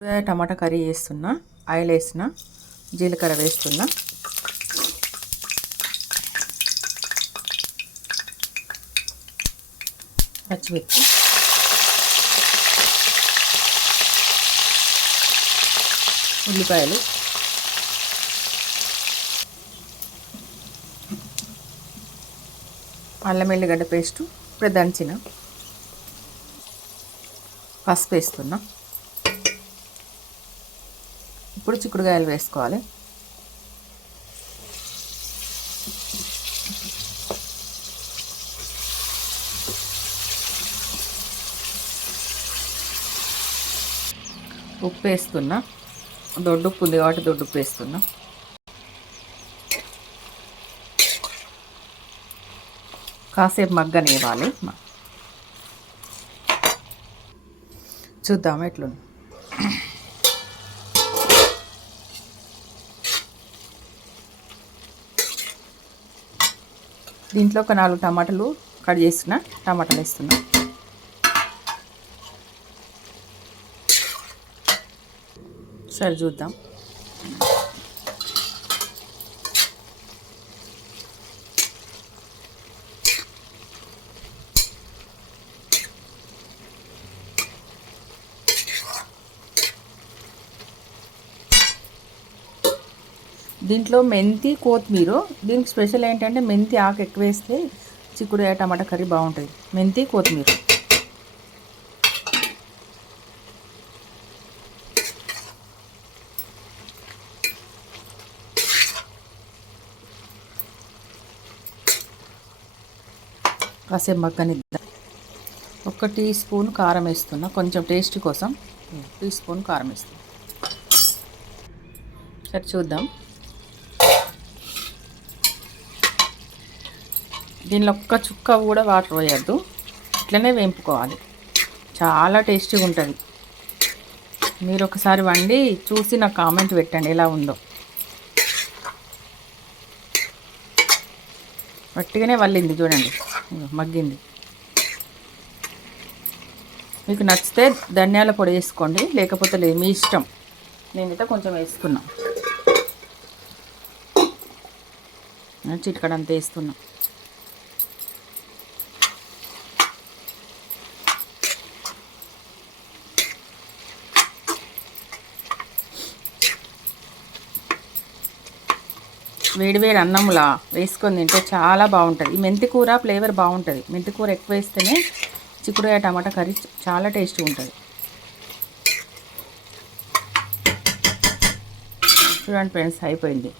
టమాటా curry చేస్తున్నా. Oil వేసిన, జీలకర్ర వేస్తున్నా. పచ్చిమిర్చి, ఉల్లిపాయలు, అల్లం ఎల్లిగడ్డ పేస్టు ఇప్పుడు దంచిన, పసుపు వేస్తున్నా. ఇప్పుడు చిక్కుడుకాయలు వేసుకోవాలి. ఉప్పు వేస్తున్నా. దొడ్డుప్పు ఉంది కాబట్టి దొడ్డుప్పు వేస్తున్నా. కాసేపు మగ్గనివ్వాలి. చూద్దాం ఎట్లుంది. దీంట్లో ఒక 4 టమాటాలు కట్ చేసిన టమాటాలు వేస్తున్నా. సరే చూద్దాం. దీంట్లో మెంతి, కొత్తిమీర. దీనికి స్పెషల్ ఏంటంటే మెంతి ఆకు ఎక్కువ వేస్తే చిక్కుడుకాయ టమాటా కర్రీ బాగుంటుంది. మెంతి, కొత్తిమీర. కాసేపు మగ్గనిద్దాం. 1 టీ స్పూన్ కారం వేస్తున్నా, కొంచెం టేస్ట్ కోసం. 1 టీ స్పూన్ కారం వేస్తున్నా. సరే చూద్దాం. దీనిలో ఒక్క చుక్క కూడా వాటర్ వేయద్దు, ఇట్లనే వేంపుకోవాలి. చాలా టేస్టీగా ఉంటుంది. మీరు ఒకసారి వండి చూసి నాకు కామెంట్ పెట్టండి ఎలా ఉందో. గట్టిగానే వల్లింది చూడండి, మగ్గింది. మీకు నచ్చితే ధనియాల పొడి వేసుకోండి, లేకపోతే లేదు, మీ ఇష్టం. నేనైతే కొంచెం వేసుకున్నా, చిటికడంతా వేస్తున్నా. వేడివేడి అన్నంలా వేసుకొని తింటే చాలా బాగుంటుంది. ఈ మెంతి కూర ఫ్లేవర్ బాగుంటుంది. మెంతి కూర ఎక్కువ వేస్తేనే చిక్కుడుకాయ టమాటా కర్రీ చాలా టేస్ట్గా ఉంటుంది. చూడండి ఫ్రెండ్స్, అయిపోయింది.